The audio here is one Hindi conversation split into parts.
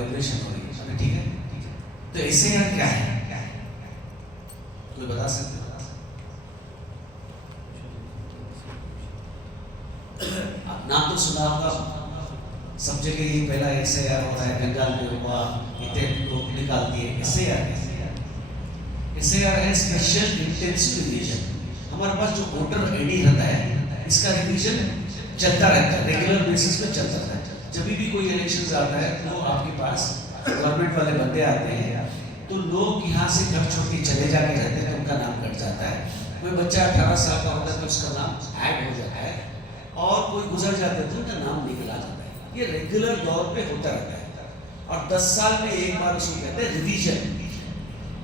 वाइब्रेशन हो रही है, अभी ठीक है? तो SIR क्या है? कोई बता सकते हैं? नाम तो सुना होगा, सब जगह ही पहला SIR होता है, बंगाल में हुआ, इतने लोग निकालती है। SIR है स्पेशल इंटेंसिव रिवीजन। हमारे पास जो वोटर ID रहता है, इसका रिवीजन चलता रहता है, रेगुलर बेसिस पे चलता रहता है। जब भी कोई इलेक्शन आता है तो आपके पास गवर्नमेंट वाले बंदे आते हैं, तो लोग यहाँ से घर छोड़ के चले जाके रहते हैं तो उनका नाम कट जाता है। कोई बच्चा 18 साल का होता है तो उसका नाम ऐड हो जाता है, और कोई गुजर जाते हैं तो उनका नाम निकला जाता है। ये रेगुलर दौर पे होता रहता है, और 10 साल में एक बार उसको कहते हैं रिवीजन।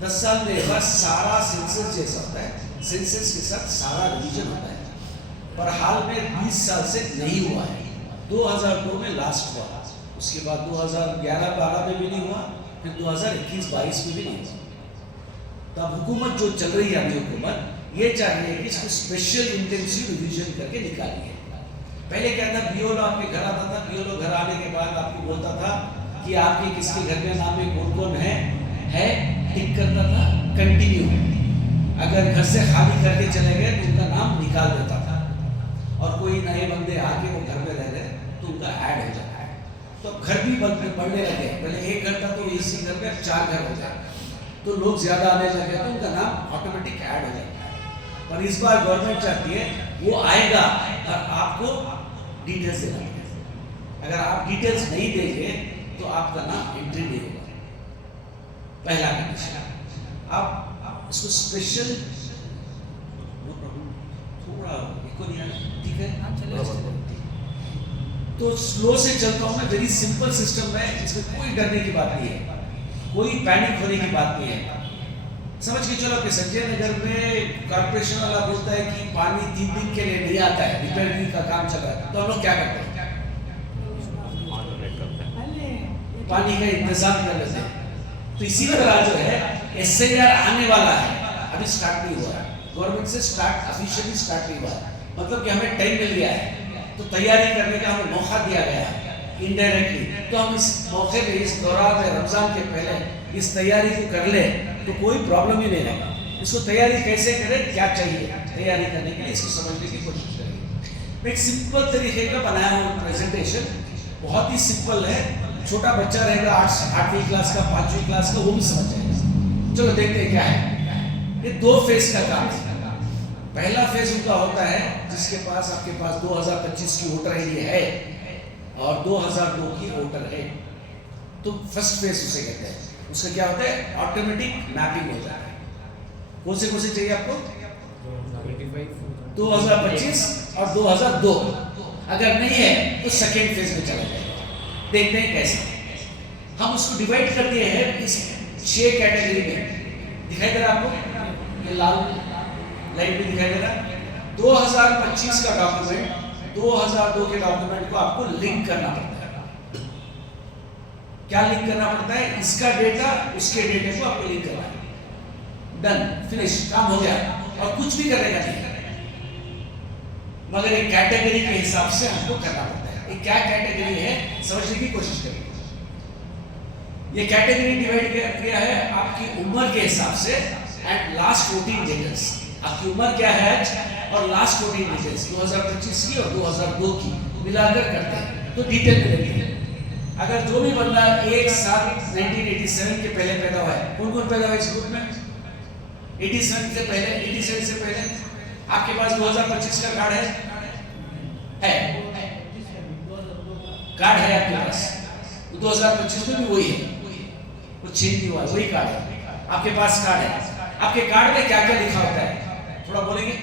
10 साल में एक बार सारा सेंसस जैसा होता है, सेंसस के साथ सारा रिवीजन होता है। पर हाल में 20 साल से नहीं हुआ है। 2002 में लास्ट हुआ, उसके बाद 2011-12 में भी नहीं हुआ, फिर 2021-22 में भी नहीं हुआ। तब हुकूमत जो चल रही है, अभी हुकूमत ये चाह रही है कि इसको स्पेशल इंटेंसिव रिवीजन करके निकालिए। पहले क्या था, BLO आपके घर आता था, BLO घर आने के बाद आपको बोलता था कि आपके किसके घर में नाम में कौन कौन है, टिक करता था, कंटिन्यू। अगर घर से खाली करके चले गए तो उनका नाम निकाल देता था, और कोई नए बंदे आके वो घर में रह रहे तो उनका ऐड हो जाता है। तो घर भी बढ़ने लगे, पहले एक घर था तो इसी घर में 4 घर हो जाए, तो लोग ज्यादा आने लगे तो उनका नाम ऑटोमेटिक ऐड हो जाता है। पर इस बार गवर्नमेंट चाहती है वो आएगा और आपको डिटेल्स देना पड़ेगा। अगर आप डिटेल्स नहीं देंगे तो आपका नाम एंट्री नहीं होगा, पहला कंडीशन। आप इसको स्पेशल थोड़ा ठीक है, तो स्लो से चलता हूँ मैं, वेरी सिंपल सिस्टम है, इसमें कोई डरने की बात नहीं है, कोई पैनिक होने की बात नहीं है। समझ के चलो कि संजय नगर में कॉर्पोरेशन वाला बोलता है कि पानी 3 दिन के लिए नहीं आता है, रिपेयरिंग का काम चल रहा है, तो हम लोग क्या करते हैं? पानी का इंतजाम कर लेते हैं। तो इसी तरह जो है SIR आने वाला है, अभी स्टार्ट नहीं हुआ है, गवर्नमेंट से ऑफिशियली स्टार्ट नहीं हुआ है, मतलब कि हमें टाइम मिल गया है, तो तैयारी करने का हमें मौका दिया गया है इनडायरेक्टली। तो हम इस मौके पे, इस दौरान में, रमजान के पहले इस तैयारी को कर ले तो कोई प्रॉब्लम ही नहीं रहेगा। इसको तैयारी कैसे करें, क्या चाहिए तैयारी करने के लिए, इसको समझने की कोशिश करेंगे। एक सिंपल तरीके का बनाया हुआ प्रेजेंटेशन, बहुत ही सिंपल है, छोटा बच्चा रहेगा 8वीं क्लास का, 5वीं क्लास का, वो भी समझ जाएगा। चलो देखते हैं क्या है। ये 2 फेज का काम है। पहला फेज उनका होता है जिसके पास, आपके पास 2025 की वोटर ID है और 2002 की वोटर है, तो फर्स्ट फेज उसे कहते हैं। उसका क्या होता है, ऑटोमेटिक मैपिंग हो जाता है। कौन से चाहिए आपको? 2025 और 2002। अगर नहीं है तो सेकेंड फेज में चला जाएगा। देखते हैं कैसे। हम उसको डिवाइड कर दिए हैं इस 6 कैटेगरी में। दिखाई दे रहा आपको, ये लाल लाइन भी दिखाई दे रहा। 2025 का डॉक्यूमेंट 2002 के डॉक्यूमेंट को आपको लिंक करना पड़ता है। क्या लिंक करना पड़ता है? इसका डेटा उसके डेटे को आपको लिंक करना है। डन, फिनिश, काम हो गया, और कुछ भी करने का नहीं है, मगर एक कैटेगरी के हिसाब से हमको करना पड़ता है। ये क्या कैटेगरी है समझने की कोशिश करेंगे। ये कैटेगरी डिवाइड किया है आपकी उम्र के हिसाब से एंड लास्ट वोटिंग डिटेल्स। आपकी उम्र क्या है और लास्ट वोटिंग डिटेल्स 2025 की और 2002 की मिलाकर करते हैं तो डिटेल मिलेगी। अगर जो भी बंदा 1987 के पहले पैदा हुआ है, कौन कौन पैदा हुआ है इस ग्रुप में? 87 से पहले आपके पास 2025 का कार्ड है कार्ड है आपके पास, 2025 में भी वही है, कुछ चेंज नहीं हुआ, वही कार्ड है आपके पास। कार्ड है, आपके कार्ड में क्या क्या लिखा होता है थोड़ा बोलेंगे?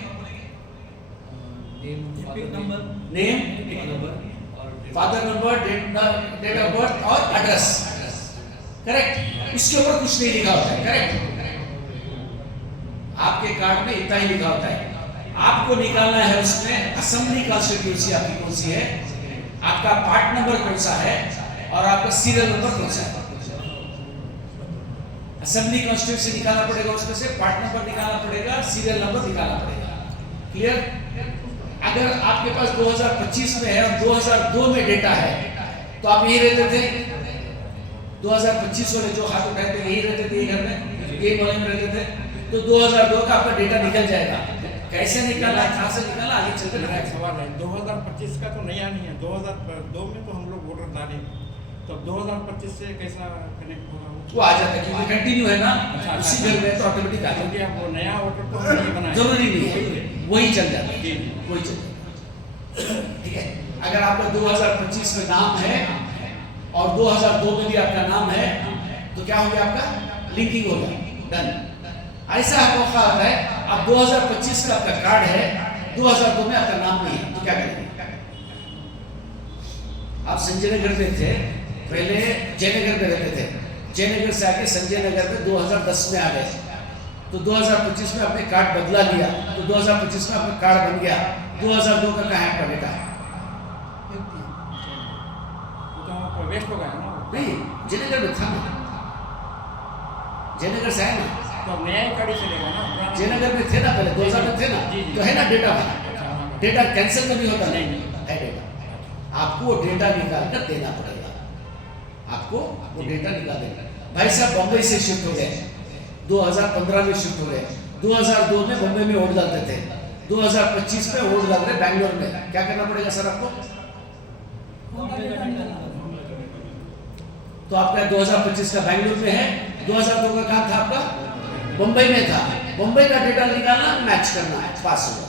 Name, father number, date of birth और एड्रेस, करेक्ट। इसके ऊपर कुछ नहीं लिखा होता है, करेक्ट। आपके कार्ड में इतना ही लिखा होता है। आपको निकालना है उसमें असेंबली कॉन्स्टिट्यूंसी आपकी कौन सी है, आपका पार्ट नंबर कौन सा है और आपका सीरियल नंबर कौन सा है। असेंबली कॉन्स्टिट्यूंसी निकालना पड़ेगा, उसमें से पार्ट नंबर निकालना पड़ेगा, सीरियल नंबर निकालना पड़ेगा। क्लियर? अगर आपके पास 2025 में है और 2002 में डेटा है तो आप यही रहते थे, 2025 वाले जो हाथ उठाए थे यही रहते थे घर में, यही मोहल्ले में रहते थे, तो 2002 का आपका डेटा निकल जाएगा। कैसे निकाला, कहाँ से निकाला, आगे चलकर मेरा एक सवाल है, 2025 का तो नया नहीं है, 2002 में तो हम लोग वोटर डाले, तो 2025 से कैसा कनेक्ट होगा? वो आ जाता है क्योंकि कंटिन्यू है ना, उसी घर में तो ऑटोमेटिक आ जाता क्योंकि अब वो नया वोटर तो नहीं बनाया, जरूरी नहीं है, वही चल जाता है, वही चल जाता है। ठीक है, अगर आपका 2025 में नाम है और 2002 में भी आपका नाम है तो क्या हो गया, आपका लिंकिंग हो गया, डन। ऐसा मौका आता है अब 2025 का आपका कार्ड है, 2002 में आपका नाम नहीं है, तो क्या करेंगे? आप संजय नगर में थे, पहले जयनगर में रहते थे, जयनगर से आके संजय नगर में 2010 में आ गए, तो 2025 में आपने कार्ड बदला लिया, तो 2025 में आपका कार्ड बन गया, 2002 का कहाँ है आपका डेटा? तो वेस्ट हो गया ना? नहीं, जयनगर में था ना, जयनगर से आए ना, तो नया ही कार्ड चलेगा ना? जयनगर में थे ना पहले, 2000 में थे ना, तो है ना डेटा बना, डेटा कैंसिल तो नहीं होता, नहीं है डेटा, आपको वो डेटा निकाल कर देना पड़ेगा, आपको वो डेटा निकाल देना। भाई साहब बॉम्बे से शिफ्ट हो गए, 2015 में शिफ्ट हो गए, 2002 में बॉम्बे में वोट डालते थे, 2025 में वोट डाल रहे बैंगलोर में, क्या करना पड़ेगा सर आपको? तो आपका 2025 का बैंगलोर में है, 2002 का कहाँ था आपका? बम्बई में था, बम्बई का डेटा निकालना, मैच करना है, पास हो गया।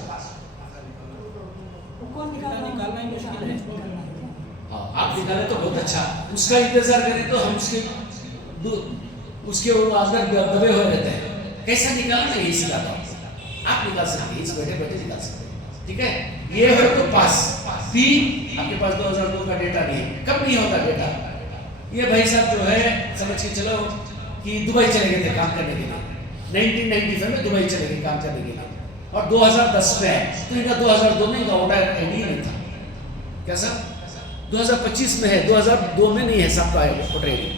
हाँ, आप निकाले तो बहुत अच्छा, उसका इंतजार करें तो हम उसके अंदर दबे हुए रहते हैं, कैसा निकालना मैं यही सिखाता हूँ, आप निकाल सकते हैं, इस बैठे बैठे निकाल सकते हैं। ठीक है, ये है तो पास पी, आपके पास 2002 का डेटा नहीं है, कब नहीं होता डेटा? ये भाई साहब जो है समझ के चलो कि दुबई चले गए थे काम करने के लिए, 1995 में दुबई चले गए काम करने के लिए, और 2010 में है, तो इनका 2002 में इनका वोटर आईडी नहीं था, क्या सर? 2025 में है, 2002 में नहीं है सबका वोटर आईडी,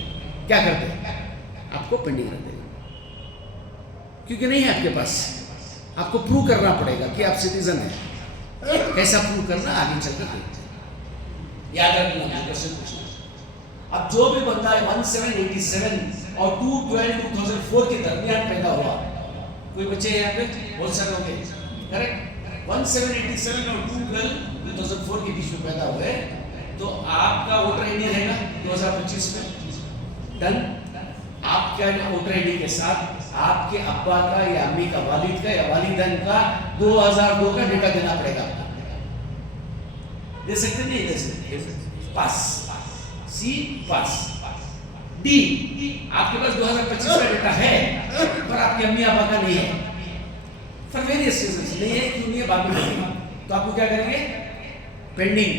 क्या करते हैं? आपको पेंडिंग रख देगा, क्योंकि नहीं है आपके पास, आपको प्रूव करना पड़ेगा कि आप सिटीजन हैं। कैसा प्रूव करना, आगे चलकर देखते हैं, याद रखना, क्वेश्चन पूछना। अब जो भी बंदा 1787 और 2/12/2004 के दरमियान पैदा हुआ, कोई बच्चे हैं यहाँ पे? बहुत सारे होंगे, करेक्ट? 1787 और 2/12/2004 के बीच में पैदा हुए, तो आपका वोटर आईडी रहेगा 2025 में, डन। आपका वोटर आईडी के साथ आपके अब्बा का या अम्मी का, वालिद का या वालिदैन का 2002 का डेटा देना पड़ेगा आपको, दे सकते नहीं? दे सकते, पास। सी पास। डी, आपके पास 2025 का डेटा है पर आपके अम्मी अब्बा का नहीं है, फॉर वेरियस रीजंस नहीं है, क्यों नहीं है बाद में बताएंगे, तो आपको क्या करेंगे? पेंडिंग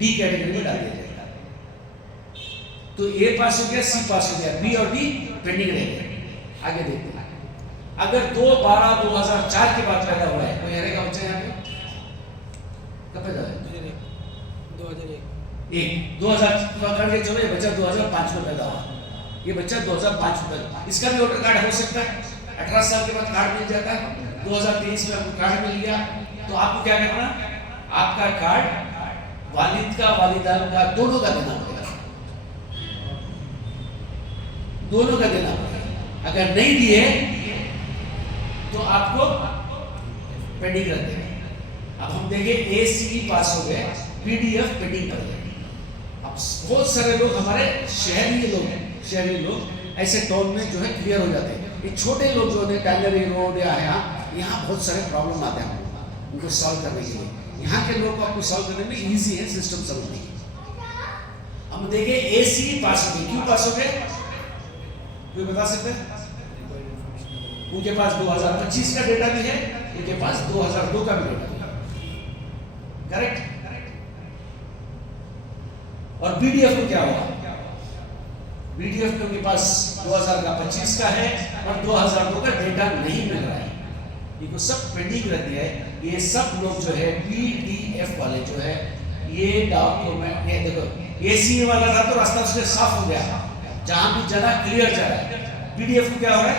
डी कैटेगरी में डाल दिया जाएगा। तो ए पास हो गया, सी पास हो गया, बी और डी पेंडिंग रहेगा। आगे देखते हैं, अगर 2/12/2004 के बाद पैदा हुआ है, कोई रहेगा बच्चा यहाँ पे? कब पैदा हुआ? 2001 चलो, ये बच्चा 2005 में पैदा हुआ, ये बच्चा 2005 में पैदा, इसका भी वोटर कार्ड हो सकता है, 18 साल के बाद कार्ड मिल जाता है, 2023 में आपको कार्ड मिल गया, तो आपको क्या करना? आपका कार्ड वालिद का, वालिदैन का, दोनों का देना पड़ेगा, दोनों का देना पड़ेगा। अगर नहीं दिए तो आपको पेंडिंग रख देंगे। अब हम देखें, ACE पास हो गए, PDF पेंडिंग कर गए। अब बहुत सारे लोग हमारे शहरी लोग ऐसे टाउन में जो है क्लियर हो जाते हैं, ये छोटे लोग जो होते हैं टैंगरी रोड या यहाँ बहुत सारे प्रॉब्लम आते हैं उनको सॉल्व करने के लिए। यहाँ के लोग को आपको सॉल्व करने में इजी है सिस्टम समझने की। हम देखें, ACE पास हो गए, क्यों पास हो गए? कोई बता सकते हैं? उनके पास 2025 का डेटा भी है, उनके पास 2002 का भी डेटा है, करेक्ट? और BDF को क्या हुआ? BDF के उनके पास 2025 का है और 2002 का डेटा नहीं मिल रहा है, इनको सब पेंडिंग रख दिया है। ये सब लोग जो है PDF वाले जो है, ये डॉक्यूमेंट, ये देखो ACE वाला था तो रास्ता उसके साफ हो गया, जहां भी जाना क्लियर जा रहा है। PDF को क्या हो रहा है?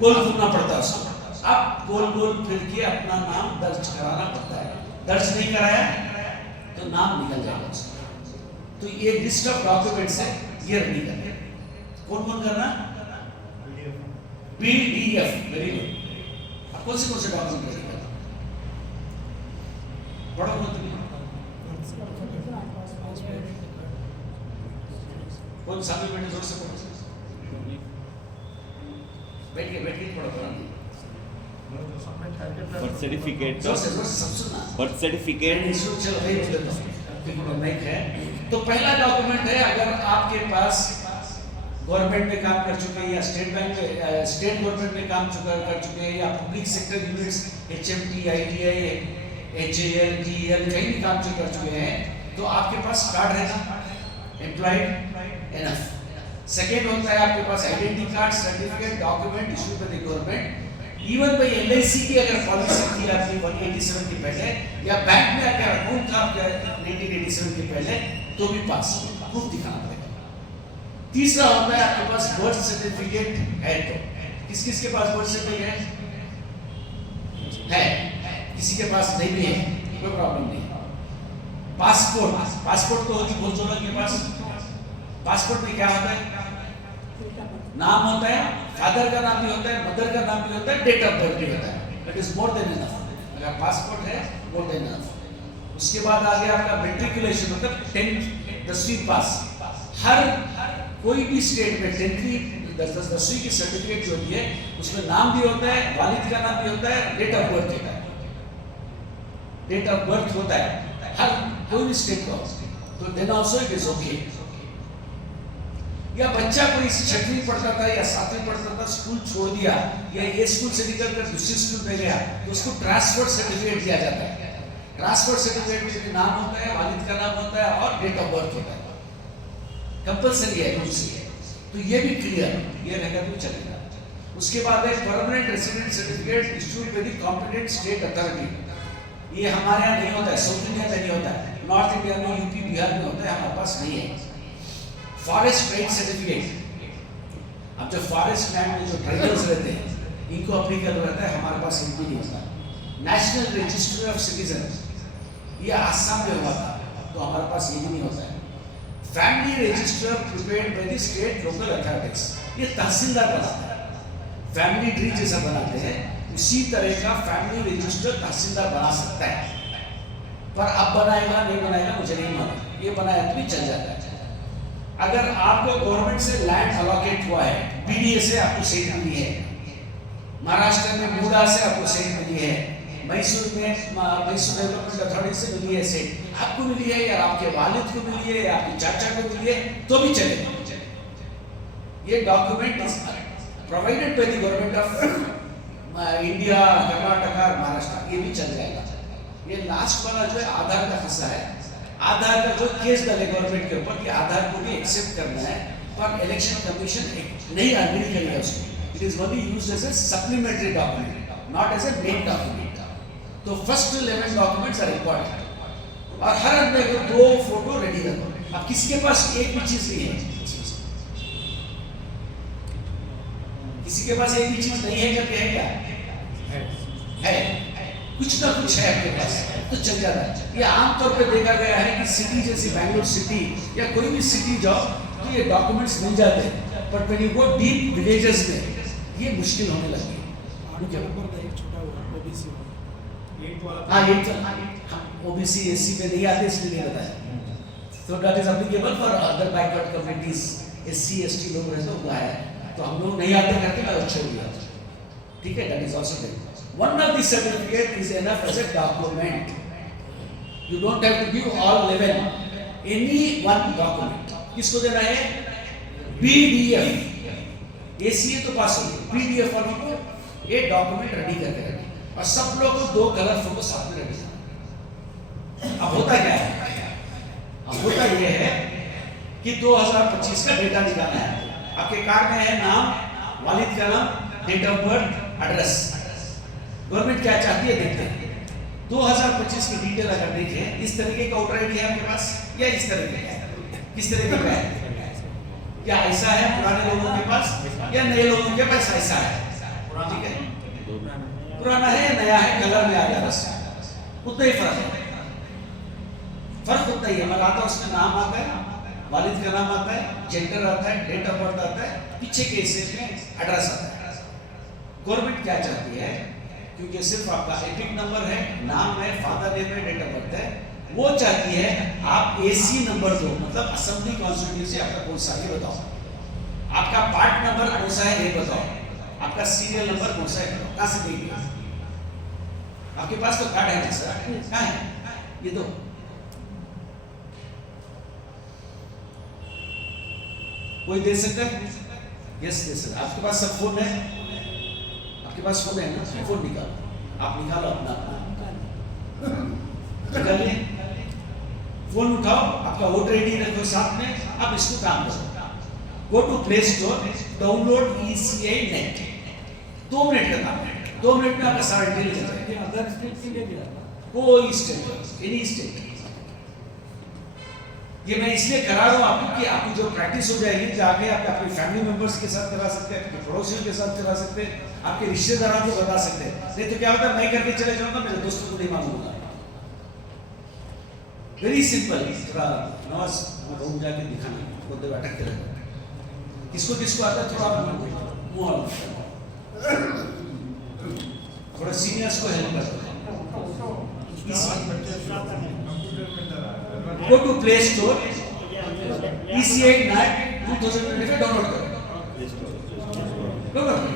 गोल घूमना पड़ता है उसको, अब गोल फिर के अपना नाम दर्ज कराना पड़ता है, दर्ज नहीं कराया तो नाम निकल जाएगा उसका। तो ये लिस्ट ऑफ डॉक्यूमेंट्स है ये रेडी करना। कौन कौन करना? PDF, very good. अब कौन से डॉक्यूमेंट रेडी करना? पढ़ो मत तुम्हें। कौन सामने बैठे जोर से पढ़ो। बैठ के पढ़ो। बर्थ सर्टिफिकेट, जोर से सब सुनना। बर्थ सर्टिफिकेट, चलो भाई बोले तो माइक है। तो पहला डॉक्यूमेंट है, अगर आपके पास गवर्नमेंट में काम कर चुके हैं या स्टेट बैंक में, स्टेट गवर्नमेंट में काम कर चुके हैं या public sector units HMT, ITI, HAL, TEL कहीं भी काम कर चुके हैं, तो आपके पास कार्ड रहेगा एम्प्लॉयड एनफ। सेकेंड होता है आपके पास identity card, certificate, document issue by the government. Even भाई LIC की अगर पॉलिसी थी आपकी 187 के पहले, या बैंक में अगर अकाउंट था आपका 1987 के पहले, तो भी पास प्रूफ दिखाना पड़ेगा। तीसरा होता है आपके पास बर्थ सर्टिफिकेट है। तो किस किस के पास बर्थ सर्टिफिकेट है? किसी के पास नहीं भी है, कोई प्रॉब्लम नहीं। पासपोर्ट तो होगी बहुत लोगों के पास। पासपोर्ट में क्या होता है? नाम होता है, फादर का नाम भी होता है, मदर का नाम भी होता है, डेट ऑफ बर्थ भी होता है। That is more than enough. अगर पासपोर्ट है, मोर देन इनफ। उसके बाद आ गया आपका मैट्रिकुलेशन, मतलब 10वीं पास। हर कोई भी स्टेट में 10वीं की सर्टिफिकेट जो होती है, उसमें नाम भी होता है, वालिद का नाम भी होता है, डेट ऑफ बर्थ होता है। डेट ऑफ बर्थ होता है हर कोई भी स्टेट का, तो then also it is okay. या बच्चा कोई 6वीं पढ़ता था या 7वीं पढ़ता था, स्कूल छोड़ दिया या ये स्कूल से निकलकर दूसरी स्कूल में गया, तो उसको ट्रांसफर सर्टिफिकेट दिया जाता है। ट्रांसफर सर्टिफिकेट में भी नाम होता है, वालिद का नाम होता है और डेट ऑफ बर्थ होता है। कंपल्सरी है उनसे, तो ये भी क्लियर, ये रहेगा तो चलेगा। उसके बाद है permanent resident certificate issued by the competent state authority. ये हमारे यहाँ नहीं होता है, साउथ इंडिया में नहीं होता है, नॉर्थ इंडिया में, यूपी बिहार में होता है, हमारे पास नहीं है। फॉरेस्ट राइट सर्टिफिकेट, अब जो फॉरेस्ट लैंड में जो ट्राइबल्स रहते हैं इनको अप्लीकेबल रहता है, हमारे पास इनको नहीं होता। नेशनल रजिस्टर ऑफ सिटीजन, ये आसाम में हुआ था, तो हमारे पास ये भी नहीं होता है। Family register prepared by the state local authorities, ये तहसीलदार बनाता है। फैमिली ट्री जैसा बनाते हैं, उसी तरह का फैमिली रजिस्टर तहसीलदार बना सकता है। पर अब बनाएगा नहीं बनाएगा मुझे नहीं मालूम, ये बनाया तो भी चल जाता है। अगर आपको गवर्नमेंट से लैंड अलॉकेट हुआ है, BDA से आपको सीट मिली है, महाराष्ट्र में मूडा से आपको सीट मिली है, मैसूर में मैसूर डेवलपमेंट अथॉरिटी से मिली है सीट, आपको मिली है या आपके वालिद को मिली है या आपके चाचा को मिली है, तो भी चलेगा। ये document is provided by the government of India, Karnataka, Maharashtra, ये भी चल जाएगा। ये लास्ट वाला जो है आधार का हिस्सा है, आधार का जो केस डाले गवर्नमेंट के ऊपर कि आधार को भी एक्सेप्ट करना है, पर इलेक्शन कमीशन नहीं एग्री करेगा उसको। It is only used as a supplementary document, not as a main document. तो फर्स्ट 11 डॉक्यूमेंट्स आर इंपॉर्टेंट, और हर आदमी को 2 फोटो रेडी रखो। अब किसी के पास एक भी चीज नहीं है, किसी के पास एक भी चीज नहीं है करके है क्या? है, कुछ ना कुछ है आपके पास, तो चल जाता है। ये आमतौर पे देखा गया है कि सिटी जैसी बैंगलोर सिटी या कोई भी सिटी जाओ तो ये डॉक्यूमेंट्स मिल जाते हैं, but when you go deep villages में ये मुश्किल होने लगी है। हाँ, ये OBC SC पे नहीं आते इसलिए नहीं बताया। So that is applicable for other backward communities, SC ST लोग रहते हैं उनका है, तो हम लोग नहीं आते करके मैं छोड़ दिया, ठीक है। That is also there. One of the certificate is enough as a document. You don't have to give all 11. Any one document. किसको देना है? PDF. ACA तो पास हो गया, PDF वालों को ये डॉक्यूमेंट रेडी करके रखें, और सब लोग को 2 कलर फोटो साथ में रखें। अब होता क्या है? अब होता ये है कि 2025 का डेटा निकालना है। आपके कार्ड में है नाम, वालिद का नाम, date of birth, address. Government क्या चाहती है देखते हैं। 2025 की डिटेल अगर देखें, इस तरीके का वोटर आईडी है आपके पास या इस तरीके का है? किस तरीके का है? क्या ऐसा है पुराने लोगों के पास या नए लोगों के पास ऐसा है? ठीक है, पुराना है या नया है, कलर में आ गया, बस उतना ही फर्क है। फर्क उतना ही है, मगर आता उसमें नाम आता है, वालिद का नाम आता है, जेंडर आता है, डेट ऑफ बर्थ आता है, पीछे के हिस्से में एड्रेस आता है। गवर्नमेंट क्या चाहती है, क्योंकि सिर्फ आपका एपिक नंबर है, नाम है, फादर नेम है, डेट ऑफ बर्थ है, वो चाहती है आप एसी नंबर दो, मतलब असेंबली कॉन्स्टिट्यूएंसी आपका कौन सा है ये बताओ, आपका पार्ट नंबर कौन सा है ये बताओ, आपका सीरियल नंबर कौन सा है बताओ। कहां से देंगे? आपके पास तो कार्ड है ना सर, कहां है ये दो। कोई दे सकता है? यस दे सकता है। आपके पास सब फोन है, आपके पास फोन है ना, फोन निकालो, आप निकालो अपना निकालिए, फोन उठाओ, आपका वोटर आईडी रखो साथ में, अब इसको काम करो। Go to Play Store, download ECI net, 2 minute का काम है, 2 मिनट में आपका सारा डिटेल हो जाएगा। अदर स्टेट के लिए दिया कोई स्टेट, एनी स्टेट। ये मैं इसलिए करा रहा हूँ आपको कि आपकी जो प्रैक्टिस हो जाएगी, जाके आप अपने फैमिली मेंबर्स के साथ करा सकते हैं, अपने पड़ोसियों के साथ करा सकते हैं, आपके रिश्तेदारों को बता सकते हैं। नहीं तो क्या होता है, मैं करके चले जाऊंगा, मेरे दोस्तों को नहीं मालूम। Very simple. थोड़ा नवाज रूम जाके दिखाना, खुद अटकते रहते हैं, किसको किसको आता है थोड़ा मुंह थोड़ा सीनियर्स को हेल्प करते हैं। Go to Play Store, ECI NAT 2025 download करो, डाउनलोड करो।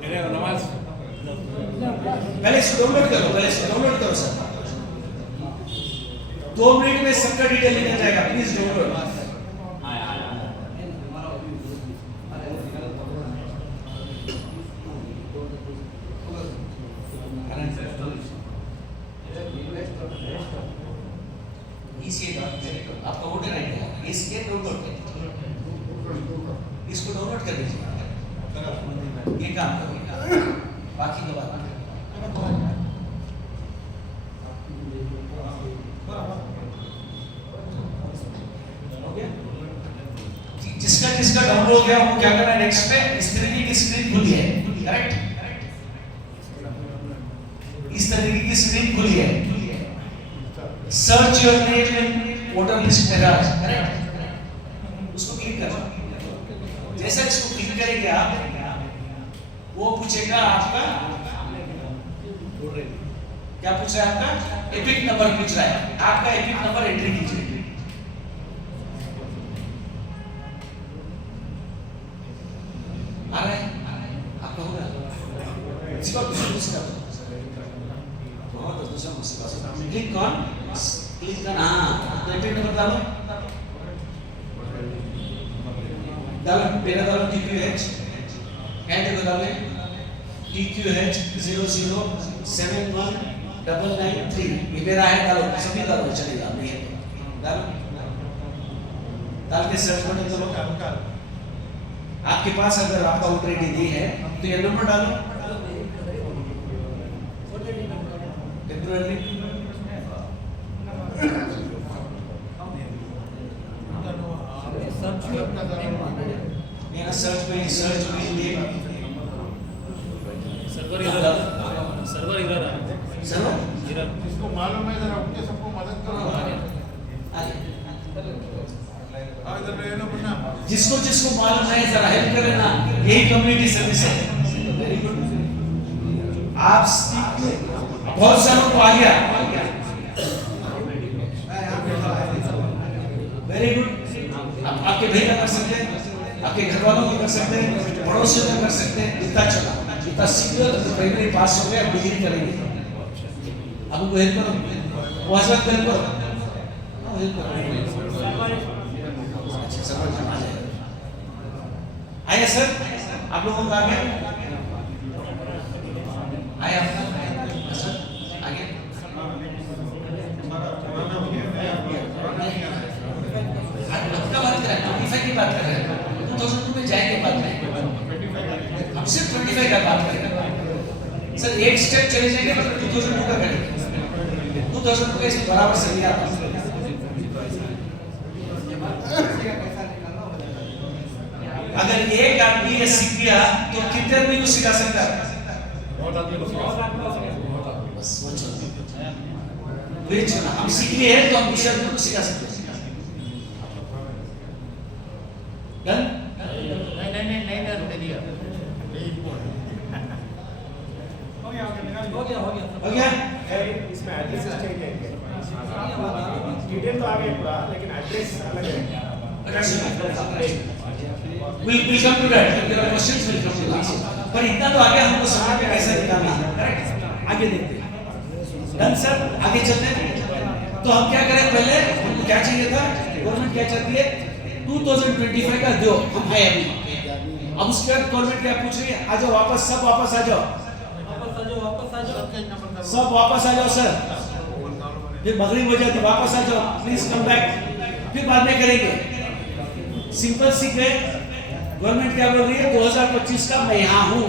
मेरे नमाज पहले इसको डाउनलोड करो, पहले इसको डाउनलोड करो सर। 2 मिनट में सबका डिटेल निकल जाएगा, प्लीज डाउनलोड। आपका वोटर आईडी है, इसके डाउनलोड कर, इसको डाउनलोड कर दीजिए, ये काम करेगा, बाकी का बात जिसका जिसका डाउनलोड हो गया वो क्या करना है, नेक्स्ट पे इस तरीके की स्क्रीन खुली है, करेक्ट, इस तरीके की स्क्रीन खुली है। Search your name in voter list पेराज, करेक्ट, उसको क्लिक करो। जैसे इसको क्लिक करेंगे आप, वो पूछेगा आपका क्या पूछ रहा है, आपका एपिक नंबर पूछ रहा है, आपका एपिक नंबर एंट्री कीजिए। आ रहा है आपका, होगा इसका दूसरा बहुत दूसरा मुसीबत। क्लिक ऑन, क्लिक करना, हाँ तो एपिक नंबर डालो, डालो मेरा डालो TQH एंड को डालो TQH 0071993, ये मेरा है, डालो सभी डालो, चलेगा नहीं है डालो, डाल के सर्च बटन दबाओ। आपके पास अगर आपका वोटर आईडी नहीं है तो ये नंबर डालो, टेम्पररी मेरा सर्च में लिए सर्वर इधर है, सर्वर इधर है, सर्वर इधर इसको मालूम है, जरा उनके सबको मदद करो। इधर रहना पड़ना। जिसको जिसको मालूम है जरा हेल्प करे ना, यही कम्युनिटी सर्विस है। वेरी गुड, आप बहुत सारों को आ गया, वेरी गुड। आप आपके भाई का कर सकते हैं, आपके घर वालों को कर सकते हैं, पड़ोसियों को कर सकते हैं, इतना चला, इतना सीनियर प्राइमरी पास हो गया, डिग्री करेंगे, अब उनको हेल्प करो, वो हजरत हेल्प करो, हेल्प करो। आइए सर, आप लोगों का आगे आइए, आपका सर आगे आपका बात कर रहे हैं, 25 की बात कर रहे हैं, 2002 में जाएंगे बात में, हम सिर्फ 25 का बात कर रहे हैं सर। एक स्टेप चले जाएंगे मतलब 2002 का करेंगे, 2002 का इसमें बराबर से नहीं आता। अगर एक आदमी ये सीख गया तो कितने आदमी को सिखा सकता है? बहुत आदमी को सिखा सकता है। बस वो चलो। भेज करना हम सीख लिए हैं तो हम दूसरे आदमी को सिखा सकते हैं। डन? नहीं डन दे दिया हो गया? इसमें एड्रेस चेंज है डिटेल तो आ गया पूरा लेकिन एड्रेस अलग है We'll come to that. If there are questions, we'll come to that. पर इतना तो आगे हमको समझ में कैसे निकालना है, करेक्ट? आगे देखते हैं। डन सर, आगे चलते हैं। तो हम क्या करें पहले? हमको क्या चाहिए था? गवर्नमेंट क्या चाहती है? 2025 का दो, हम है अभी। अब उसके बाद गवर्नमेंट क्या पूछ रही है? आ जाओ वापस, सब वापस आ जाओ। सब वापस आ जाओ सर। फिर मगरिब हो जाती, वापस आ जाओ, प्लीज कम बैक। फिर बाद में करेंगे। सिंपल सीख गए। गवर्नमेंट क्या बोल रही है? 2025 का मैं यहाँ हूँ,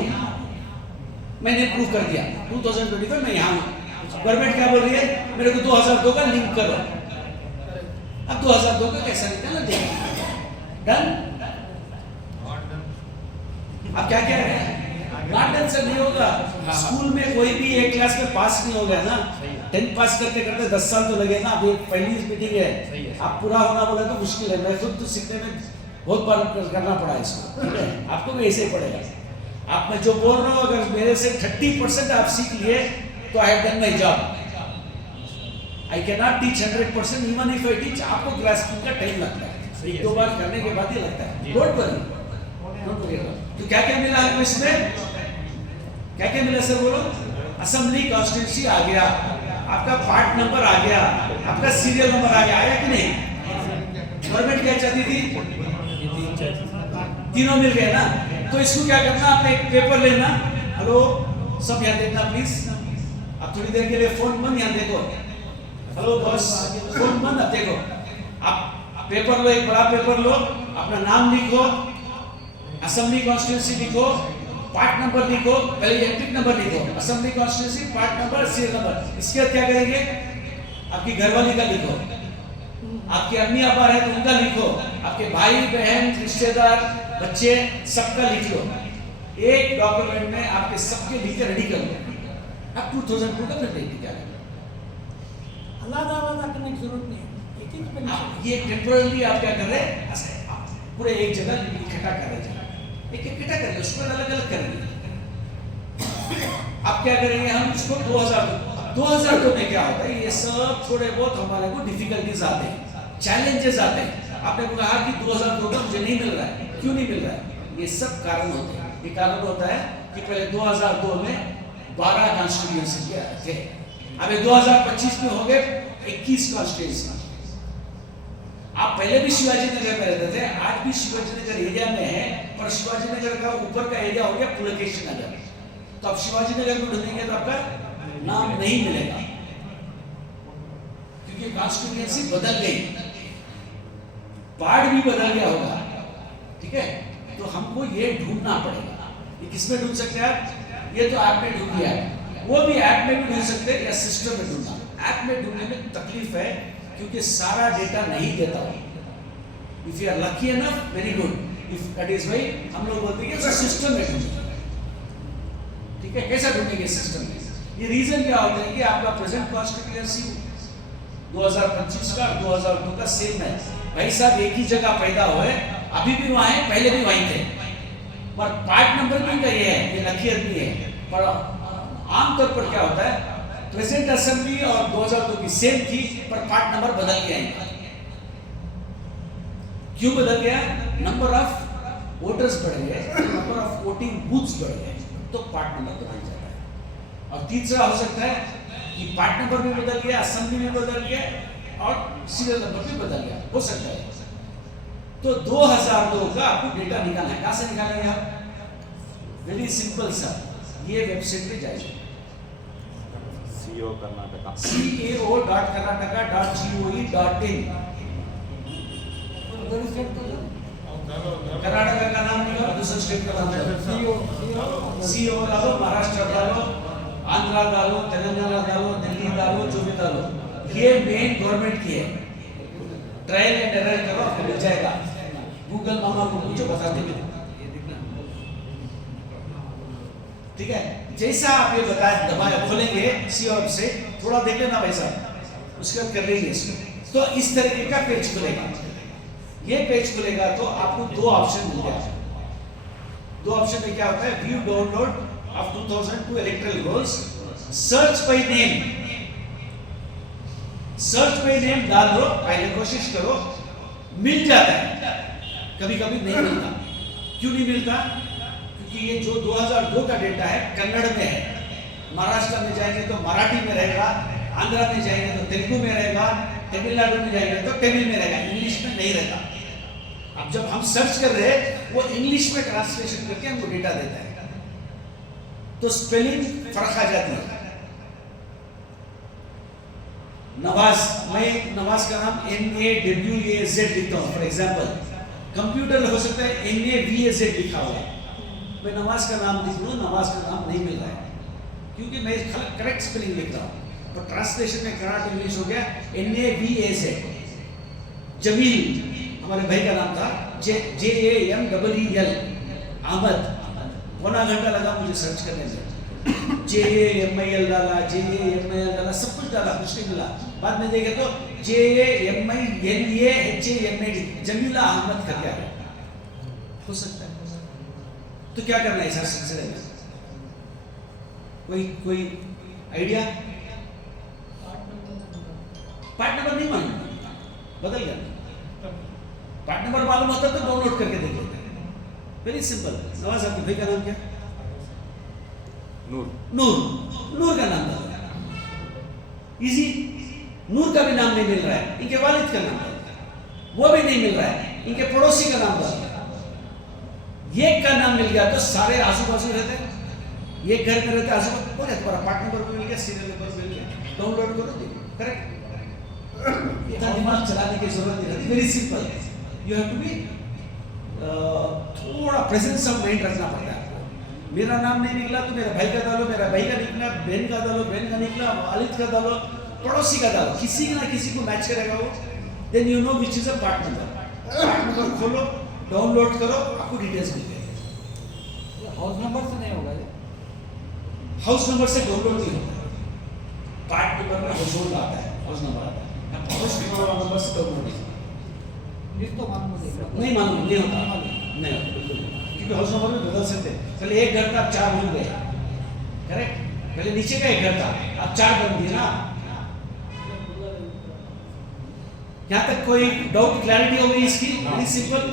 मैंने प्रूव कर दिया 2025 मैं यहाँ हूँ। गवर्नमेंट क्या बोल रही है? मेरे को 2002 का लिंक करो। अब 2002 का कैसा निकालना देखिए। डन? अब क्या क्या है? नॉट डन से नहीं होगा। स्कूल में कोई भी एक क्लास में पास नहीं हो गया ना, 10 पास करते करते 10 साल तो लगे ना। अभी पहली मीटिंग है, आप पूरा होना बोला तो मुश्किल है। मैं खुद तो सीखने में बहुत बार करना पड़ा इसको, ठीक है? आपको भी ऐसे ही पड़ेगा। आप मैं जो बोल रहा हूँ, अगर मेरे से 30% आप सीख लिए तो I have done my job. I can not teach 100%, even if I teach. आपको ग्रास्पिंग का टाइम लगता है, एक दो बार करने के बाद ही लगता है। Don't worry. तो क्या क्या मिला आपको इसमें? क्या क्या मिला सर बोलो? असेंबली कॉन्स्टिट्यूंसी आ गया, आपका पार्ट नंबर आ गया, आपका सीरियल नंबर आ गया। आया कि नहीं? गवर्नमेंट क्या चाहती थी? तीनों मिल गए ना। तो इसको क्या करना? आपने एक पेपर लेना। हेलो सब यहाँ देखना प्लीज। आप थोड़ी देर के लिए फोन बंद, यहाँ देखो। हेलो बॉस, फोन बंद, अब देखो। आप पेपर लो, एक बड़ा पेपर लो, अपना नाम लिखो, असेंबली कॉन्स्टिट्यूंसी लिखो, पार्ट नंबर लिखो। पहले इलेक्ट्रिक नंबर लिखो, assembly constituency, part number, serial number. इसके बाद क्या करेंगे? आपकी घरवाली का लिखो, आपके अम्मी अब्बा है तो उनका लिखो, आपके भाई बहन रिश्तेदार बच्चे सबका लिख लो। एक डॉक्यूमेंट में आपके सबके लिख के रेडी कर लो। अब 2002 का फिर देखिए क्या है। अलग-अलग करने की जरूरत नहीं है, एक एक पे ये टेम्पररी आप क्या कर रहे हैं? आप पूरे एक जगह इकट्ठा कर रहे हैं, एक इकट्ठा कर रहे हैं, उसको अलग अलग करेंगे। अब क्या करेंगे हम इसको? 2002 में क्या होता है? ये सब थोड़े बहुत हमारे को डिफिकल्टीज आते हैं, चैलेंजेस आते हैं। आपने कहा कि 2002 का मुझे नहीं मिल रहा है, क्यों नहीं मिल रहा है? ये सब कारण होते हैं। ये कारण होता है कि पहले 2002 में 12 कॉन्स्टिट्यूएंसी थे, अभी 2025 में हो गए 21 कॉन्स्टिट्यूएंसी। आप पहले भी शिवाजी नगर में रहते थे, आज भी शिवाजी नगर एरिया में है, पर शिवाजी नगर का ऊपर का एरिया हो गया पुलकेश नगर। तो अब शिवाजी नगर में ढूंढेंगे तो आपका नाम नहीं मिलेगा, क्योंकि कॉन्स्टिट्यूएंसी बदल गई, पार्ट भी बदल गया होगा, ठीक है? तो हमको ये ढूंढना पड़ेगा। ये किसमें ढूंढ सकते हैं आप? ये तो ऐप में ढूंढ लिया है, वो भी ऐप में भी ढूंढ सकते हैं या सिस्टम में ढूंढना। ऐप में ढूंढने में तकलीफ है क्योंकि सारा डेटा नहीं देता हूं। If you are lucky enough, very good. If that is why हम लोग बोलते हैं कि सिस्टम में ढूंढें, ठीक है? कैसा ढूंढेंगे सिस्टम में? ये रीजन क्या होता है कि आपका प्रेजेंट कॉन्स्टिट्यूएंसी 2025 का 2002 का सेम है। भाई साहब एक ही जगह पैदा हुए, अभी भी वहां है, पहले भी वहीं थे, पर पार्ट नंबर भी का ये है, ये लकी आदमी है। पर आमतौर पर क्या होता है? प्रेजेंट असेंबली और 2002 की सेम थी, पर पार्ट नंबर बदल गया है। क्यों बदल गया? नंबर ऑफ वोटर्स बढ़ गए, नंबर ऑफ वोटिंग बूथ्स बढ़ गए, तो पार्ट नंबर बदल जाता है। और तीसरा हो सकता है कि पार्ट नंबर भी बदल गया, असेंबली भी बदल गया और सीरियल नंबर भी बदल गया, हो सकता है। तो 2002 का आपको डेटा निकालना है। कहां से निकालेंगे आप? वेरी सिंपल सर, ये वेबसाइट पे जाइए, CEO कर्नाटका cao.karnataka.gov.in। कर्नाटका का नाम नहीं और दूसरे स्टेट का नाम सीओ डालो, महाराष्ट्र डालो, आंध्रा डालो, तेलंगाना डालो, दिल्ली डालो, जो भी डालो। ये मेन गवर्नमेंट की है, ट्रायल एंड एरर करो, आपको मिल जाएगा। गूगल मामा को पूछो, बता देंगे, ठीक है? जैसा आप ये बताए दबाए खोलेंगे सी और से थोड़ा देख लेना भाई साहब, उसके बाद कर लेंगे इसको। तो इस तरीके का पेज खुलेगा। ये पेज खुलेगा तो आपको दो ऑप्शन मिल जाएगा। दो ऑप्शन में क्या होता है, view download of 2002 electoral rolls, search by name. Search by name डाल दो, पहले कोशिश करो, मिल जाता है। कभी कभी नहीं मिलता। क्यों नहीं मिलता? क्योंकि ये जो 2002 का डेटा है कन्नड़ में है। महाराष्ट्र में जाएंगे तो मराठी में रहेगा, आंध्रा में जाएंगे तो तेलुगु में रहेगा, तमिलनाडु में जाएंगे तो तमिल में रहेगा, इंग्लिश में नहीं रहेगा। अब जब हम सर्च कर रहे हैं वो इंग्लिश में ट्रांसलेशन करके हमको डेटा देता है, तो स्पेलिंग फर्क आ जाती है। नवाज, मैं नवाज का नाम NAWAZ लिखता हूँ फॉर एग्जाम्पल। कंप्यूटर हो सकता है NAVAZ लिखा हुआ, मैं नवाज का नाम लिख लूँ, नवाज का नाम नहीं मिल रहा है क्योंकि मैं करेक्ट स्पेलिंग लिख रहा हूँ। तो ट्रांसलेशन में कन्नड़ इंग्लिश हो गया NAVAZ। जमील हमारे भाई का नाम था, JAMEEL। अहमद, पौना घंटा लगा मुझे सर्च करने में। JAMEL डाला, JAMEL डाला, सब कुछ डाला, कुछ नहीं मिला। बाद में देखे तो JAMELAHAMAD, जमीला अहमद करके आ गया। हो सकता है। तो क्या करना है इस सिलसिले में? कोई आइडिया? पार्ट नंबर नहीं मालूम, बदल गया। पार्ट नंबर मालूम होता तो डाउनलोड करके देख लेते। Very simple. नवाज आपके भाई का नाम क्या? नूर का नाम था। इजी। नूर का भी नाम नहीं मिल रहा है, इनके वालिद का नाम था, वो भी नहीं मिल रहा है, इनके पड़ोसी का नाम था। ये का नाम मिल गया तो सारे आजू बाजू रहते हैं, ये घर में रहते आजू बाजू, बोले तुम्हारा पार्ट नंबर भी मिल गया, सीरियल नंबर मिल गया, डाउनलोड करो, देखो। करेक्ट। इतना दिमाग चलाने की जरूरत नहीं रहती। Very simple. You have to be थोड़ा प्रेजेंस ऑफ माइंड रखना पड़ता है आपको। मेरा नाम नहीं निकला तो मेरा भाई का डालो, मेरा भाई का निकला, बहन का डालो, बहन का निकला, वालिद का डालो, पड़ोसी का डालो, किसी ना किसी को मैच करेगा वो। Then you know which is a part number. Part number खोलो, डाउनलोड करो, आपको डिटेल्स मिल जाएगी। हाउस नंबर से नहीं होगा ये? हाउस नंबर से डाउनलोड नहीं होता। पार्ट नंबर में हाउस होल्ड आता है, हाउस नंबर आता है। हाउस नंबर से डाउनलोड नहीं। तो मालूम नहीं मालूम, नहीं होता, नहीं होता, बिल्कुल नहीं। क्योंकि हाउस नंबर में बदल सकते हैं। पहले एक घर था, अब 4 बन गए। करेक्ट। पहले नीचे का एक घर था, अब 4 बन दिए ना। यहाँ तक कोई डाउट, क्लैरिटी हो गई इसकी? Very simple.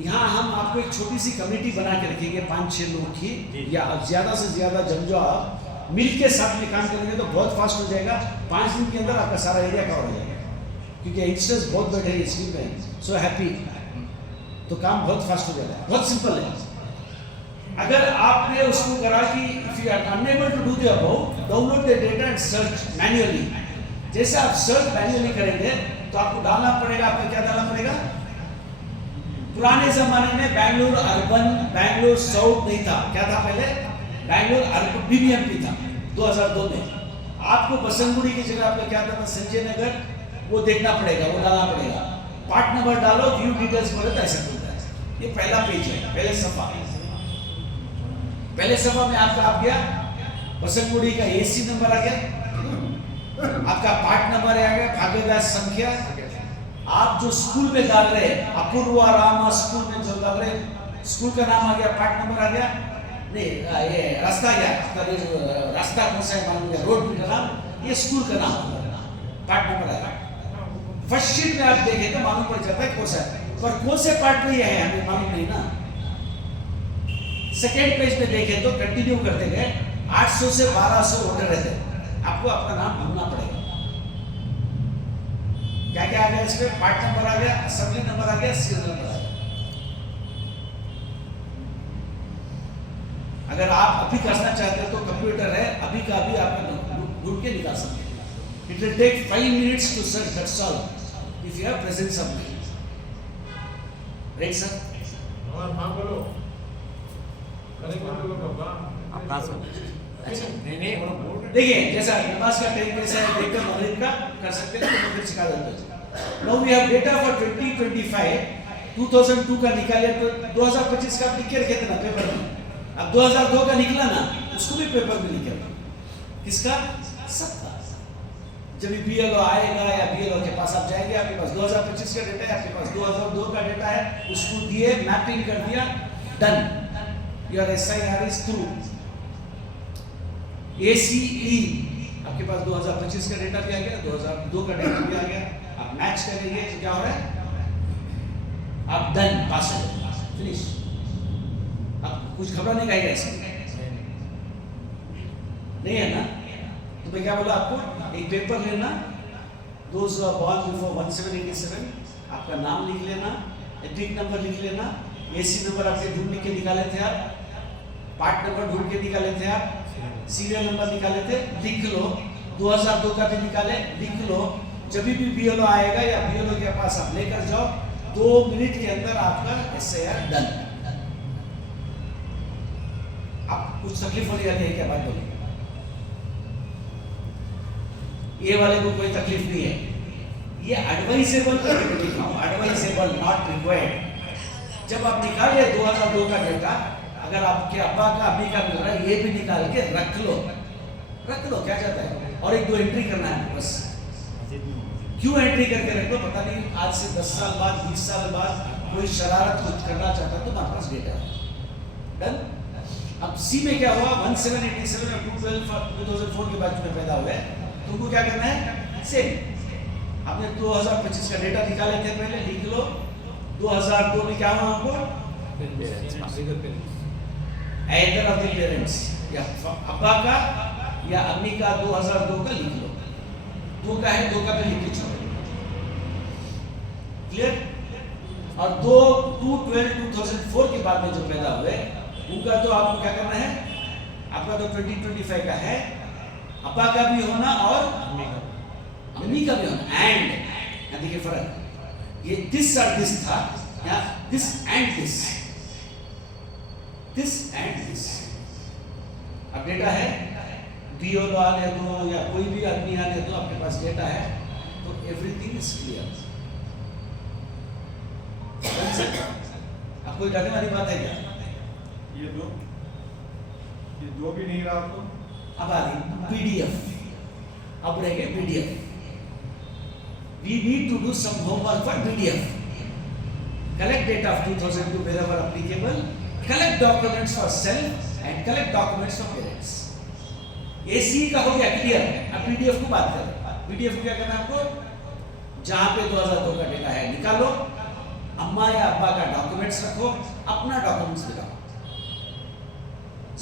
यहाँ हम आपको एक छोटी सी कमेटी बना के रखेंगे 5-6 लोग की, या ज्यादा से ज्यादा जब जो आप मिल के साथ में काम करेंगे तो बहुत फास्ट हो जाएगा। 5 दिन के अंदर आपका सारा एरिया कवर हो जाएगा, क्योंकि यंगस्टर्स बहुत बैठे हैं स्कूल में, सो हैप्पी, तो काम बहुत फास्ट हो जाएगा। बहुत सिंपल है। अगर आपने उसको करा कि if you are unable to do the above, download the data and search manually. जैसे आप सर्च मैन्युअली करेंगे तो आपको डालना पड़ेगा, आपको क्या डालना पड़ेगा? पुराने जमाने में बैंगलोर अर्बन, बैंगलोर साउथ नहीं था, क्या था पहले? बैंगलोर अर्बन BBMP था 2002 में। आपको बसंतगुड़ी की जगह आपका क्या था? संजय नगर, वो देखना पड़ेगा, वो डालना पड़ेगा। पार्ट नंबर डालो, व्यू डिटेल्स बोले तो ऐसा खुलता है। ये पहला पेज है, पहले सफा। पहले सफा में आपका आ गया बसंतगुड़ी का AC नंबर आ गया, आपका पार्ट नंबर आ गया, भाग्यदास संख्या, आप जो स्कूल में डाल रहे हैं, अपूर्वा रामा स्कूल में जो डाल रहे हैं, स्कूल का नाम आ गया, पार्ट नंबर आ गया, नहीं ये रास्ता क्या आपका, रास्ता कौन सा है मालूम गया, रोड का नाम, ये स्कूल का नाम, पार्ट नंबर आ गया। फर्स्ट शीट में आप देखें तो मालूम पड़ जाता है कौन सा है, पर कौन से पार्ट में ये है हमें मालूम नहीं ना। सेकेंड पेज में देखें तो कंटिन्यू करते गए 800 से 1200 वोटर रहते हैं, आपको अपना नाम ढूंढना पड़ेगा। क्या क्या आ गया इसमें? पार्ट नंबर आ गया, असेंबली नंबर आ गया, सीरियल नंबर आ गया। अगर आप अभी करना चाहते हो तो कंप्यूटर है, अभी का अभी आप ढूंढ के निकाल सकते हैं। It will take 5 minutes to search, that's all, if you have presence of mind. Right, sir? हाँ बोलो। आप कहाँ से? अच्छा, नहीं वो बोल रहे देखिए जैसा नमाज का टाइम कैसा है देखकर मगरिब का कर सकते हैं, तो फिर सिखा देते हैं। Now we have data for 2025, 2002 का निकाले तो 2025 का लिख के रखे थे ना पेपर में। अब 2002 का निकला ना, उसको भी पेपर में लिखे। किसका? सबका। जब भी BLO आएगा या BLO के पास आप जाएंगे, आपके पास 2025 का डेटा है, आपके पास 2002 का डेटा है, उसको दिए, मैपिंग कर दिया, done, your SIR is through. ACE आपके पास 2025 का डेटा भी आ गया, 2002 का डेटा भी आ गया, आप मैच करेंगे तो क्या हो रहा है, आप डन, पास हो गए, फिनिश। अब कुछ घबराने का ही ऐसा नहीं है ना। तो मैं क्या बोला आपको, एक पेपर लेना, those who are born before 1787, आपका नाम लिख लेना, एपिक नंबर लिख लेना, AC नंबर आपके ढूंढ के निकाले थे आप, पार्ट नंबर ढूंढ के निकाले थे आप, सीरियल नंबर निकाले थे, लिख लो, 2002 का भी निकाले, लिख लो। जब भी BLO आएगा या BLO के पास आप लेकर जाओ, 2 मिनट के अंदर आपका SIR डन। आप कुछ तकलीफ होने वाली है क्या, बात बोलिए। ये वाले को कोई तकलीफ नहीं है, ये एडवाइजेबल, एडवाइजेबल नॉट रिक्वायर्ड। जब आप निकाल ले 2002 का डेटा, अगर आपके अब्बा का अम्मी का मिल रहा है, ये भी निकाल के रख लो, क्या जाता है, और 1-2 एंट्री करना है बस। क्यों एंट्री करके रख लो, पता नहीं आज से 10 साल बाद, 20 साल बाद कोई शरारत कुछ करना चाहता तो हमारे पास डेटा है, डन। अब C में क्या हुआ, 1787 और 2004 के बाद में पैदा हुए, तुमको क्या करना है, सेम। आपने 2025 का डेटा निकाले थे, पहले लिख लो, 2002 में क्या हुआ आपको, either of the parents, या अब्बा का या अम्मी का 2002 का लिख लो, 2 का है, 2 का भी लिख के छोड़ो, क्लियर। और 2/12/2004 के बाद में जो पैदा हुए उनका तो आपको क्या करना है, आपका तो 2025 का है, अब्बा का भी होना और अम्मी का भी होना, एंड देखिए फर्क, ये दिस और दिस था, या this and this, this and this. अब डेटा है, BLO आने दो या कोई भी आदमी आने दो, आपके पास डेटा है, तो एवरीथिंग इज क्लियर। आपको डरने वाली बात है क्या, ये दो भी नहीं रहा तो अब आ रही PDF, अब रहेंगे PDF। We need to do some homework for PDF. Collect data of 2002 wherever applicable. Collect documents for self and collect documents for parents. ACE का हो गया क्लियर। अब PDF को बात करें। PDF को क्या करना है आपको, जहां पे 2002 का डेटा है निकालो, अम्मा या अब्बा का डॉक्यूमेंट्स रखो, अपना डॉक्यूमेंट्स दिखाओ।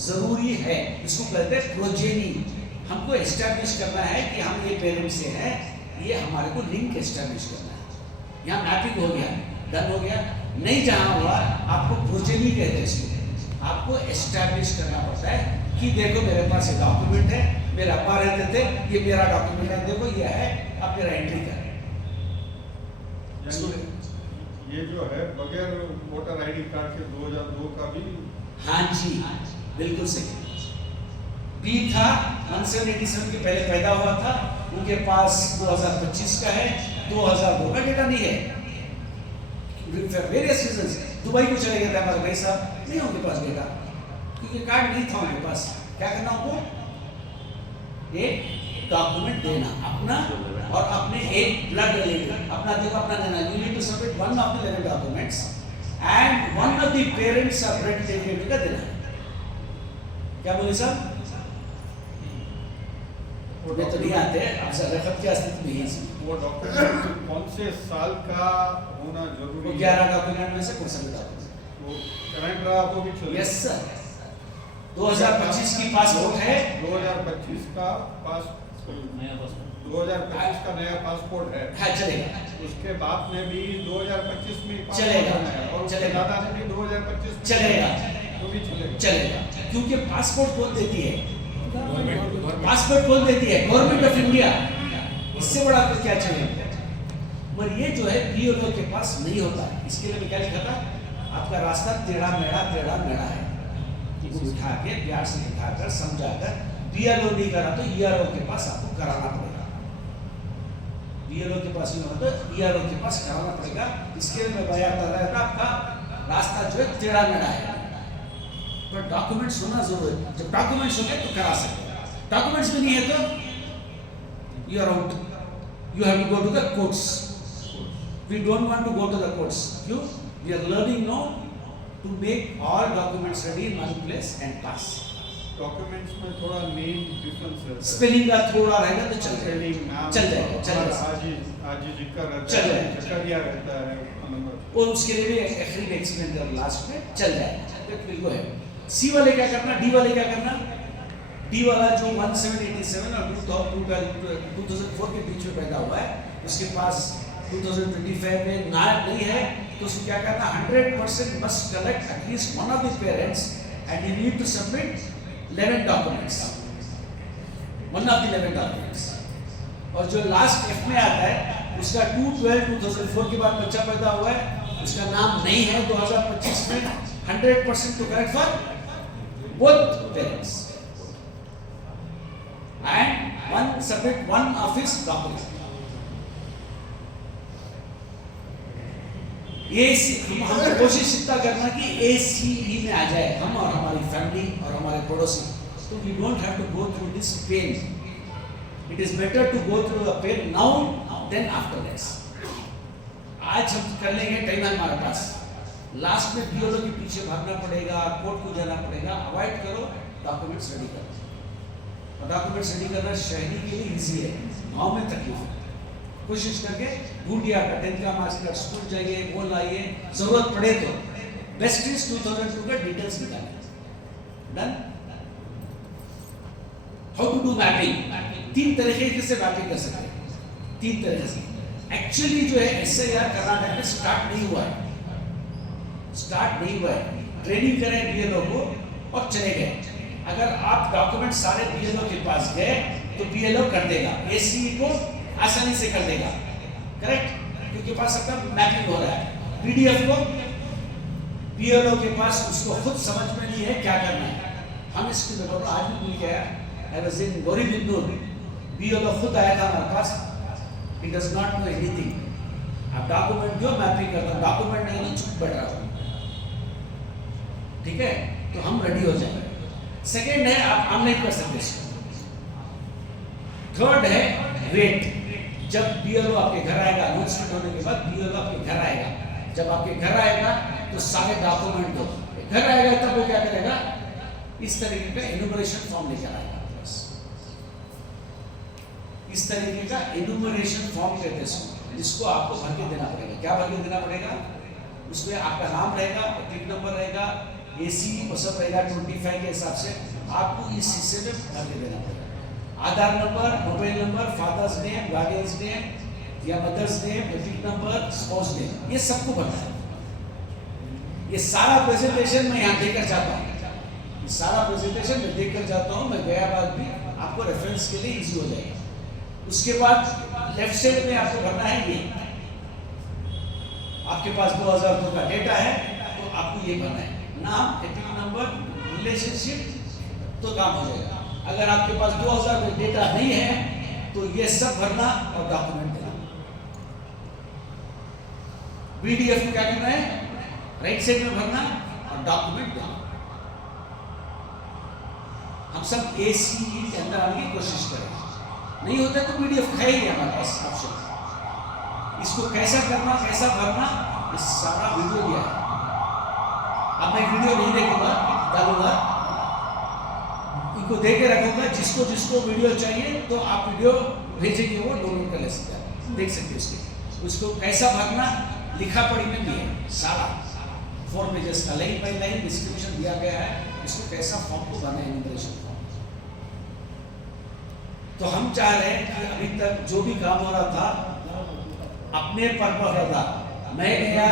जरूरी है, इसको कहते हैं प्रोजेनी। हमको एस्टैब्लिश करना है कि हम ये पेरेंट से हैं, ये हमारे को लिंक एस्टैब्लिश करना है। यहाँ मैपिंग हो गया, डन हो गया, नहीं जहां हुआ आपको प्रोजेनी कहते हैं इसको। आपको एस्टैब्लिश करना पड़ता है कि देखो मेरे पास ये डॉक्यूमेंट है, मेरे अब्बा रहते थे, ये मेरा डॉक्यूमेंट है, देखो ये है, अब मेरा एंट्री कर। ये जो है बगैर वोटर ID कार्ड के 2002 का भी, हाँ जी बिल्कुल सही। B था 1787 के पहले पैदा हुआ था, उनके पास 2025 का है, 2002 का डेटा नहीं है, वेरियस रीजंस। दुबई को चले गए थे हमारे भाई साहब, नहीं उनके पास डेटा, क्योंकि कार्ड नहीं था उनके पास। क्या करना उनको, एक डॉक्यूमेंट देना अपना, और अपने एक ब्लड रिलेटिव अपना देखो, अपना देना। You need to submit one of the 11 documents and one of the parents of blood relative का देना। क्या बोले साहब, वे तो नहीं आते, अब रकब की स्थिति में ही। वो डॉक्यूमेंट कौन से साल का होना जरूरी है? 11 डॉक्यूमेंट में से कौन सा बता दो, वो करंट रहा तो भी चलेगा। यस सर, 2025 की पासपोर्ट है, 2025 का पास, नया पासपोर्ट 2025 का नया पासपोर्ट है, हाँ चलेगा, उसके बाद में भी 2025 में पासपोर्ट चलेगा, है, और उसके चलेगा। दादा ने भी 2025 में चलेगा, तो भी चलेगा। चलेगा, क्योंकि पासपोर्ट कौन देती है, गवर्नमेंट पासपोर्ट कौन देती है, गवर्नमेंट ऑफ इंडिया। इससे बड़ा तो क्या चाहिए। मगर ये जो है BLO के पास नहीं होता, इसके लिए मैं क्या लिखा था, आपका रास्ता टेढ़ा मेढ़ा है, उठा के प्यार से दिखाकर समझाकर, BLO नहीं करा तो ERO के पास आपको कराना पड़ेगा। BLO के पास नहीं होता तो ERO के पास कराना पड़ेगा। इसके लिए मैं बयान कर रहा था, आपका रास्ता जो है टेढ़ा मेढ़ा है, पर डॉक्यूमेंट्स होना जरूरी है। जब डॉक्यूमेंट्स हो गए तो करा सकते हैं, डॉक्यूमेंट्स भी नहीं है तो you are out. You have to go to the courts. We don't want to go to the courts. We are learning now to make all documents ready in one place and pass. Documents में थोड़ा नेम डिफरेंस है स्पेलिंग का थोड़ा रहेगा तो चल जाएगा, स्पेलिंग नाम चल जाएगा। आज जिक्र रहता चल है जाएगा। जकरिया रहता है नंबर और उसके लिए भी आखिरी में एक्सप्लेन कर लास्ट में चल जाएगा। That will go ahead. सी वाले क्या करना, डी वाले क्या करना? डी वाला जो 1787 और 2004 के बीच में पैदा हुआ है, उसके पास 2025 में नायब नहीं है, तो उसको क्या करना? 100% must collect at least one of the parents and you need to submit 11 documents. One of the 11 documents. और जो लास्ट एफ में आता है, उसका 2/12/2004 के बाद बच्चा पैदा हुआ है, उसका नाम नहीं है 2025 में, 100% to correct for both parents. And one submit one of his document. हम कोशिश इतना करना कि ACE में आ जाए हम और हमारी फैमिली और हमारे पड़ोसी, तो we don't have to go through this pain. It is better to go through the pain now than after this. आज हम कर लेंगे, टाइम है हमारे पास, लास्ट में BLO के पीछे भागना पड़ेगा, कोर्ट को जाना पड़ेगा, अवॉइड करो, डॉक्यूमेंट्स रेडी करो। और डॉक्यूमेंट्स रेडी करना शहरी के लिए इजी है, गाँव में तकलीफ है। कोशिश करके ढूंढिए, आपका 10th का मार्क्स स्कूल जाइए, वो लाइए, जरूरत पड़े तो बेस्ट इज 2002 का डिटेल्स निकालें। Done. How to do mapping? 3 तरीके से मैपिंग कर सकते हैं, 3 तरीके से। एक्चुअली जो है SIR कर्नाटक में स्टार्ट नहीं हुआ है, ट्रेनिंग करें BLO को और चले गए। अगर आप डॉक्यूमेंट सारे BLO के पास गए तो BLO कर देगा, ACE को आसानी से कर देगा, करेक्ट, क्योंकि पास सबका मैपिंग हो रहा है। PDF को BLO के पास उसको खुद समझ में नहीं है क्या करना है। हम इसके में आज भी भूल गया, I was in Goribinnur, BLO खुद आया था हमारे पास, he does not know anything. अब डॉक्यूमेंट जो मैपिंग करता हूँ, डॉक्यूमेंट नहीं तो चुप बैठ रहा हूँ, ठीक है, तो हम रेडी हो जाएंगे। सेकेंड है आप ऑनलाइन कर सकते हैं। थर्ड है वेट, जब BLO आपके घर आएगा, अनाउंसमेंट होने के बाद BLO आपके घर आएगा, जब आपके घर आएगा तो सारे डॉक्यूमेंट दो, घर आएगा तब वो क्या करेगा, इस तरीके का एनुमरेशन फॉर्म लेकर आएगा। बस इस तरीके का एनुमरेशन फॉर्म कहते हैं, जिसको आपको भर के देना पड़ेगा। क्या भर के देना पड़ेगा? उसमें आपका नाम रहेगा, टिक नंबर रहेगा, ACE सब रहेगा 25 के हिसाब से, आपको इस हिस्से में भर के देना पड़ेगा। Aadhaar number, mobile number, father's name, guardian's name या mother's name, EPIC number, spouse name, ये सबको भरना है। ये सारा प्रेजेंटेशन मैं यहाँ देकर जाता हूँ, ये सारा प्रेजेंटेशन मैं देकर जाता हूँ, मैं गया बाद भी आपको रेफरेंस के लिए इजी हो जाएगा। उसके बाद लेफ्ट साइड में आपको भरना है ये, आपके पास 2002 का डेटा है तो आपको ये भरना है, नाम, एपिक नंबर, रिलेशनशिप, तो काम हो जाएगा। अगर आपके पास 2000 में डेटा नहीं है तो ये सब भरना और डॉक्यूमेंट देना। PDF को क्या करना है, राइट साइड में भरना और डॉक्यूमेंट देना। हम सब ACE के अंदर आने की कोशिश करें, नहीं होता तो PDF खाएंगे हमारे पास ऑप्शन। इसको कैसा करना, कैसा भरना, ये सारा वीडियो दिया है। अब मैं वीडियो नहीं देखूंगा, डालूंगा, इनको दे के रखूंगा, जिसको जिसको वीडियो चाहिए तो आप वीडियो भेजेंगे, वो डाउनलोड कर ले सकते हैं, देख सकते हैं। उसको कैसा भरना लिखा पढ़ी में भी है, सारा 4 पेजेस का लाइन बाय लाइन डिस्क्रिप्शन दिया गया है, इसको कैसा फॉर्म को भरना है, इमिग्रेशन फॉर्म। तो हम चाह रहे हैं कि अभी तक जो भी काम हो रहा था अपने पर था, मैं गया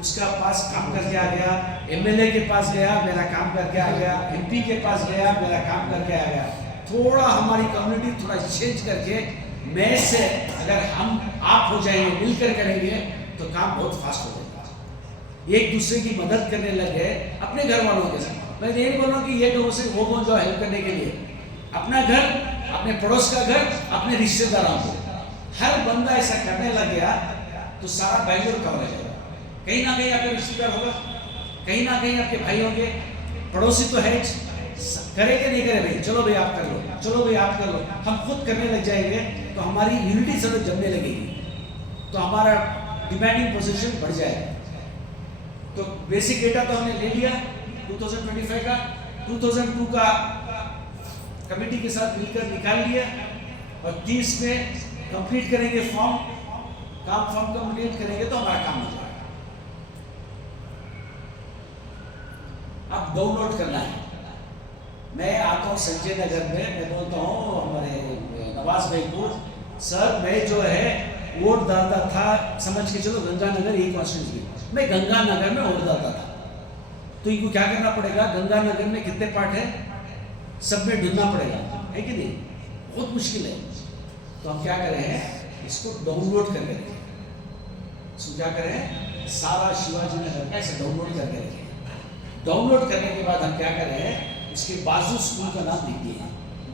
उसका पास काम करके आ गया, MLA के पास गया, मेरा काम करके आ गया, MP के पास गया, मेरा काम करके आ गया। थोड़ा हमारी कम्युनिटी थोड़ा चेंज करके मैं से अगर हम आप हो जाएंगे, मिलकर करेंगे तो काम बहुत फास्ट हो जाएगा। एक दूसरे की मदद करने लगे अपने घर वालों के साथ। मैं ये नहीं बोल रहा हूँ कि ये लोगों से वो कौन जो हेल्प करने के लिए, अपना घर, अपने पड़ोस का घर, अपने रिश्तेदारों को, हर बंदा ऐसा करने लग गया तो सारा बैंगलोर कवर हो जाएगा। कहीं ना कहीं आपके रिश्तेदार होगा, कहीं ना कहीं आपके भाई होंगे, पड़ोसी तो है, करे कि नहीं करे भाई, चलो भाई आप कर लो, चलो भाई आप कर लो, हम खुद करने लग जाएंगे तो हमारी यूनिटी सड़क जमने लगेगी, तो हमारा डिमांडिंग पोजीशन बढ़ जाएगा। तो बेसिक डेटा तो हमने ले लिया 2025 का, 2002 का कमेटी के साथ मिलकर निकाल लिया, और 30 में कंप्लीट करेंगे फॉर्म कंप्लीट करेंगे तो हमारा काम हो जाएगा। अब डाउनलोड करना है। मैं आता हूँ संजय नगर में, मैं बोलता हूँ हमारे नवाज भाई को, सर मैं जो है वोट डालता था, समझ के चलो गंगानगर यही कॉन्स्टिट्यूंसी, मैं गंगानगर में वोट डालता था, तो इनको क्या करना पड़ेगा, गंगानगर में कितने पार्ट है सब में ढूंढना पड़ेगा, है कि नहीं? बहुत मुश्किल है। तो हम क्या करें हैं, इसको डाउनलोड करके रखें। इसको क्या करें, सारा शिवाजी नगर का इसे डाउनलोड करके रखें। डाउनलोड करने के बाद हम क्या करें, उसके बाजू स्कूल का नाम लिख दिए।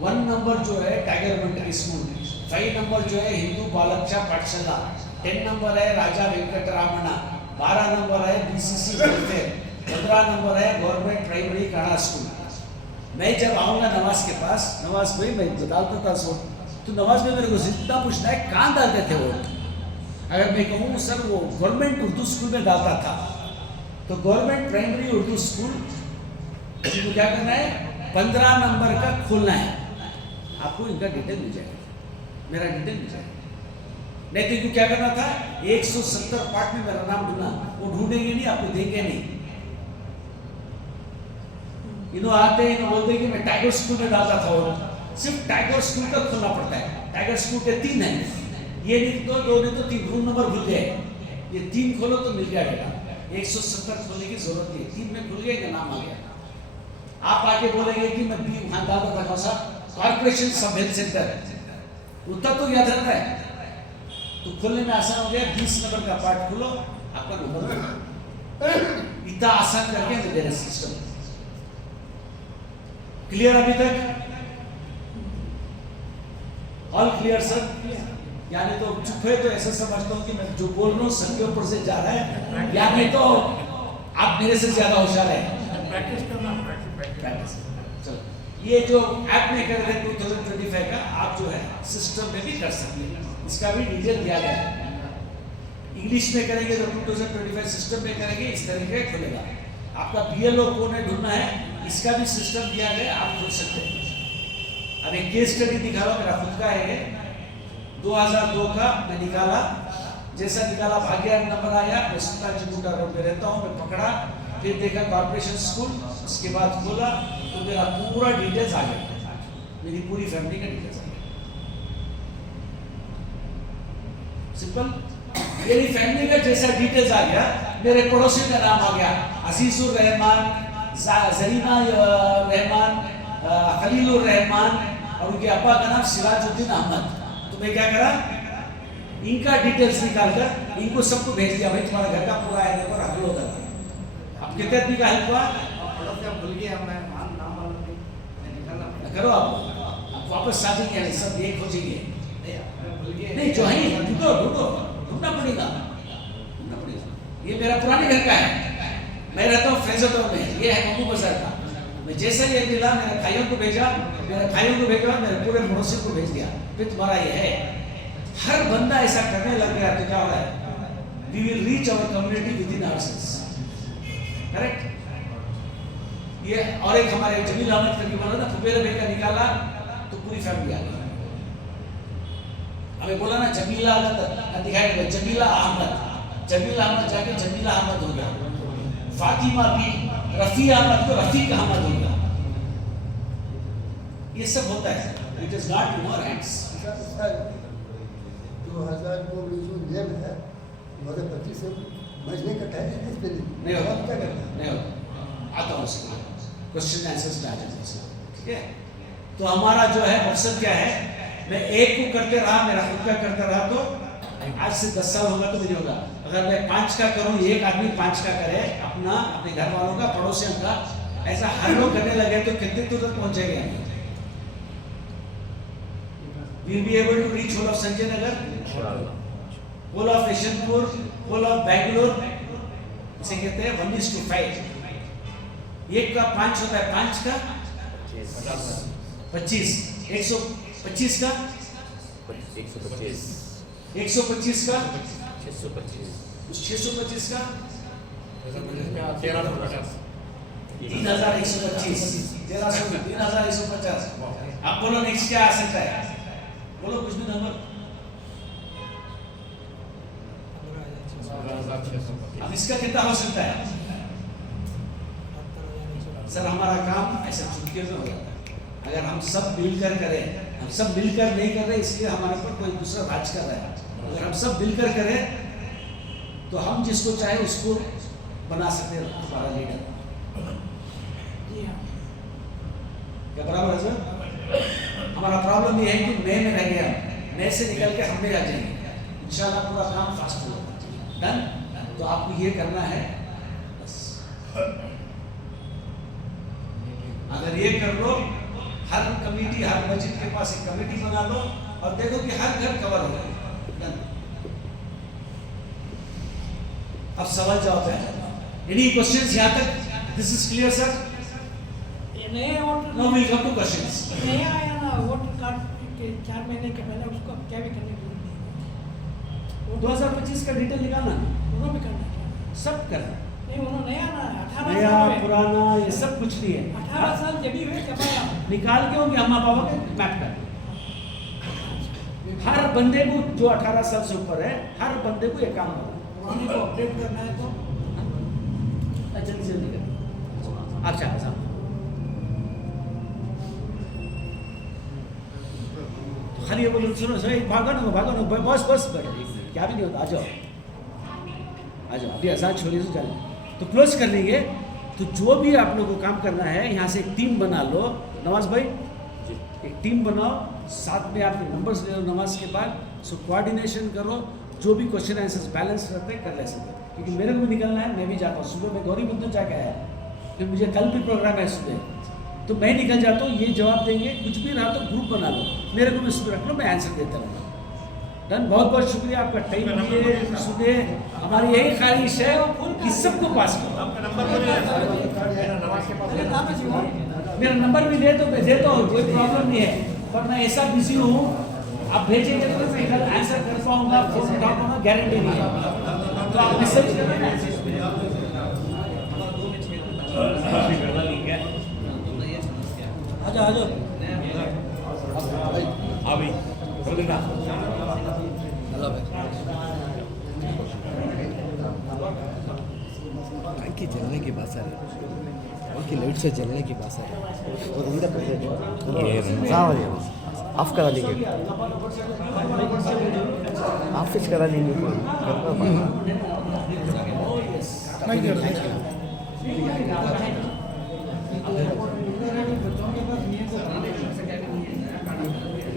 1 नंबर जो है टाइगर एलिमेंट्री स्कूल, 5 नंबर जो है हिंदू बालकशा पाठशाला, 10 नंबर है राजा वेंकटरामना, 12 नंबर है बीसीसी वेलफेयर, 15 नंबर है गवर्नमेंट प्राइमरी काड़ा स्कूल। मैं जब आऊँगा नवाज के पास, नवाज भाई मैं डालता था सो, तो नवाज भाई मेरे को जितना पूछना है कहाँ डालते थे वोट। अगर मैं कहूँ सर वो गवर्नमेंट उर्दू स्कूल में डालता था, तो गवर्नमेंट प्राइमरी उर्दू स्कूल को क्या करना है, 15 नंबर का खोलना है। आपको इनका डिटेल मिल जाएगा, मेरा डिटेल मिल जाएगा। नहीं तो इनको क्या करना था, 170 पार्ट में मेरा नाम ढूंढना, वो ढूंढेंगे नहीं, आपको देंगे नहीं। इन्हों आते हैं, बोलते हैं कि मैं टाइगर स्कूल में डालता था, और सिर्फ टाइगर स्कूल का खोलना पड़ता है। टाइगर स्कूल के 3 हैं, ये नहीं तो 2 नहीं तो 3, रूम नंबर भूल गए, ये 3 खोलो तो मिल गया बेटा। 170 खोलने की जरूरत नहीं, 3 में खुल गया कि नाम आ गया। आप आके बोलेंगे कि मैं बी वहां डालता था, कौन सा कॉर्पोरेशन सब हेल्थ सेंटर, उत्तर तो याद रहता है, तो खोलने में आसान हो गया। 20 नंबर का पार्ट खोलो, आपका नंबर इतना आसान करके दे रहे सिस्टम। क्लियर अभी तक? All clear sir? यानी तो चुप है तो ऐसा समझता हूँ कि मैं जो बोल रहा हूँ सबके ऊपर से जा रहा है, या नहीं तो आप मेरे से ज्यादा होशियार है। प्रैक्टिस करना, प्रैक्टिस। चलो, ये जो ऐप में कर रहे हैं 2025 का, आप जो है सिस्टम में भी कर सकते हैं, इसका भी डिटेल दिया गया है। इंग्लिश में करेंगे तो 2025 सिस्टम में करेंगे, इस तरीके से खुलेगा। आपका BLO कौन है ढूंढना है, इसका भी सिस्टम दिया गया, आप ढूंढ सकते हैं। अब एक केस स्टडी दिखा रहा हूँ, मेरा खुद का है, 2002 का मैं निकाला, जैसा निकाला भाग्य नंबर आया, मैं सुल्तान जी गुंडा रोड पे रहता हूँ, मैं पकड़ा, फिर देखा कॉर्पोरेशन स्कूल, उसके बाद खोला तो मेरा पूरा डिटेल्स आ गया, मेरी पूरी फैमिली का डिटेल्स आ गया। सिंपल, मेरी फैमिली का जैसा डिटेल्स आ गया, मेरे पड़ोसी का नाम आ गया, अजीजुर रहमान, जरीना रहमान, खलीलुर रहमान, और उनके अब्बा का नाम सिराजुद्दीन अहमद। तो मैं क्या करा, इनका डिटेल्स निकालकर इनको सबको भेज दिया, भाई तुम्हारा घर का पूरा है, देखो रख लो। अब कितने आदमी का हेल्प हुआ, भूल गया मैं नाम करो आप वापस आ जाएंगे, सब एक हो जाएंगे। नहीं जो है ढूंढना पड़ेगा। ये मेरा पुराने घर का है, मैं रहता हूँ फैजल में, ये है मम्मू बाजार का। मैं जैसा ये मिला, मेरे भाइयों को भेजा, मेरे पूरे पड़ोसी को भेज दिया, फिर तुम्हारा ये है। हर बंदा ऐसा करने लग गया तो क्या हो रहा है, we will reach our community within ourselves. Correct? ये और एक हमारे जमील अहमद करके बोला ना, फुबेर भाई का निकाला तो पूरी फैमिली आ गई। हमें बोला ना जमीला अहमद दिखाएगा, जमीला अहमद जाके जमीला अहमद हो गया, फातिमा भी रफी अहमद को रफीक अहमद हो गया। ये सब होता है, it is not in our hands. 2002 में जो नियम है 2025 से मजने का टाइम इस पे नहीं होगा, क्या करना नहीं होगा, आता हूँ उसके क्वेश्चन आंसर्स में आ जाते हैं। ठीक है, तो हमारा जो है मकसद क्या है, मैं एक को करते रहा, मेरा खुद का करता रहा, तो आज से 10 साल होगा तो नहीं होगा। अगर मैं 5 का करूं, एक आदमी 5 का करे, अपने घर वालों का, पड़ोसियों का, ऐसा हर लोग करने लगे तो कितने दूर तक पहुंचेंगे? We will be able to reach whole of Sanjay Nagar, whole of Yeshwanthpur, whole of Bangalore, इसे कहते हैं 1:5। एक का 5 होता है, 5 का 25, 125 का 125 125 का 625 उस 625 का 1350 3,125 3,150 आप बोलो नेक्स्ट क्या आ सकता है? बोलो कुछ भी नंबर। अब इसका कितना हो सकता है? सर हमारा काम ऐसा चुटकियों में हो जाता है। अगर हम सब मिलकर करें, हम सब मिलकर नहीं कर रहे इसलिए हमारे पर कोई दूसरा राज कर रहा है। अगर हम सब मिलकर करें तो हम जिसको चाहे उसको बना सकते हैं हमारा लीडर। क्या बराबर है सर? हमारा प्रॉब्लम ये है कि नए में रह गया, नए से निकल के हम में आ जाएंगे। इंशाल्लाह पूरा काम फास्ट होगा। डन? तो आपको ये करना है बस। अगर ये कर लो, हर कमेटी, हर मस्जिद के पास एक कमेटी बना लो और देखो कि हर घर कवर हो गया। डन? अब सवाल जवाब है। एनी क्वेश्चंस यहाँ तक? This is clear sir? ये नए voter now will come two questions. नया आया ना वोटर कार्ड के 4 महीने के पहले उसको क्या भी करने की जरूरत नहीं है। 2025 का डिटेल निकालना, दोनों भी करना है। सब करना। नहीं उन्होंने नया ना 18 नया साल में पुराना ये सब कुछ नहीं है। 18 साल जब भी हुए जब आया निकाल के होंगे अम्मा पापा के मैप कर। हर बंदे को जो 18 साल से ऊपर है, हर बंदे को ये काम करना। पुराने को अपडेट करना है तो जल्दी जल्दी कर। अच्छा अच्छा तो खाली ये बोलो सुनो सही भागो ना बस बस बैठो, क्या भी नहीं होता। आ जाओ आ जाओ, अभी आजाद छोड़िए तो जाए तो क्लोज कर लेंगे। तो जो भी आप लोगों को काम करना है यहाँ से एक टीम बना लो। नवाज भाई एक टीम बनाओ, साथ में आपके नंबर्स ले लो नमाज के बाद। सो कोऑर्डिनेशन करो, जो भी क्वेश्चन आंसर्स बैलेंस रहते हैं कर ले सकते। क्योंकि मेरे को भी निकलना है, मैं भी जाता हूँ। सुबह में गौरी बुद्ध जाके आया, फिर मुझे कल भी प्रोग्राम है सुबह, तो मैं निकल जाता हूँ। ये जवाब देंगे, कुछ भी रहा तो ग्रुप बना लो, मेरे को भी सुबह रख लो, मैं आंसर देता रहूँगा। डन? बहुत बहुत शुक्रिया आपका टाइम दिए सुबह। हमारी यही ख्वाहिश है कि सबको पास करो। आपका नंबर अरे नाम है जीवन मेरा नंबर भी दे तो मैं देता हूँ, कोई प्रॉब्लम नहीं है। पर मैं ऐसा बिजी हूँ, आप भेजेंगे तो मैं कल आंसर कर पाऊंगा, फोन उठा पाऊंगा, गारंटी नहीं है। तो आप मैसेज करें। आ जाओ आ जाओ। अभी की जलने की बात आ रही, उनकी लाइट से जलने की बात आ रही। और अंदर ऑफ करा देंगे, ऑफ करा देंगे।